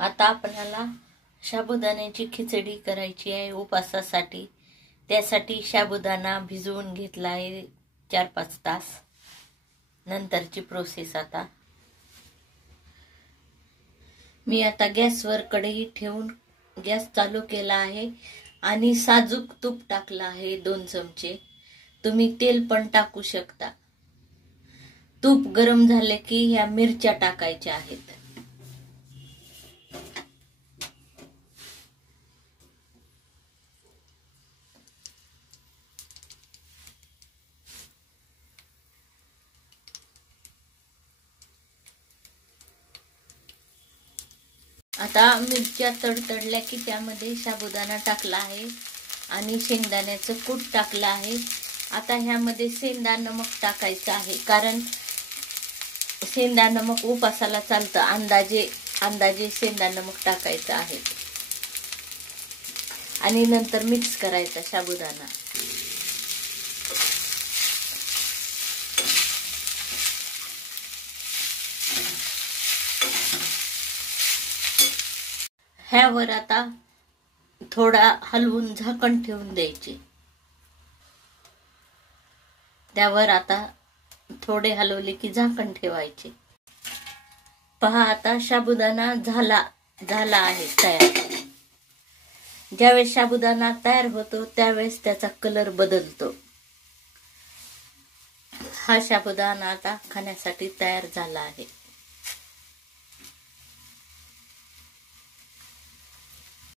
आता आपल्याला साबुदाण्याची खिचडी करायची आहे उपासासाठी। त्यासाठी साबुदाणा भिजवून घेतला आहे 4-5 तास। नंतरची प्रोसेस आता मी आता गॅसवर कढई ठेवून गॅस चालू केला आहे आणि साजूक तूप टाकला आहे 2 चमचे। तुम्ही तेल पण टाकू शकता। तूप गरम झाले की ह्या मिरच्या टाकायच्या आहेत। आता मिरच्या तडतडल्या की त्यामध्ये साबुदाणा टाकला आहे आणि शेंगदाण्याचं कूट टाकलं आहे। आता ह्यामध्ये सेंधा नमक टाकायचं आहे, कारण सेंधा नमक उपासाला चालतं। अंदाजे सेंधा नमक टाकायचं आहे आणि नंतर मिक्स करायचा साबुदाणा। ह्यावर आता थोडा हलवून झाकण ठेवून द्यायचे। त्यावर आता थोडे हलवले की झाकण ठेवायचे। पहा आता साबुदाणा झाला आहे तयार। ज्यावेळेस साबुदाणा तयार होतो त्यावेळेस त्याचा कलर बदलतो। हा साबुदाणा आता खाण्यासाठी तयार झाला आहे।